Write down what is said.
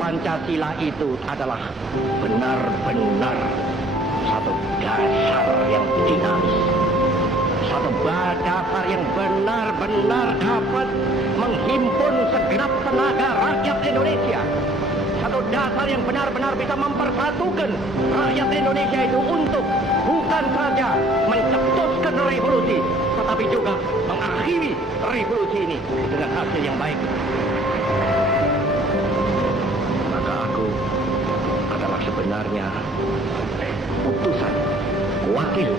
Pancasila itu adalah benar-benar satu dasar yang dinamis. Satu dasar yang benar-benar dapat menghimpun segenap tenaga rakyat Indonesia. Satu dasar yang benar-benar bisa mempersatukan rakyat Indonesia itu untuk bukan saja mencetuskan revolusi, tetapi juga mengakhiri revolusi ini dengan hasil yang baik. Maka aku adalah sebenarnya utusan, wakil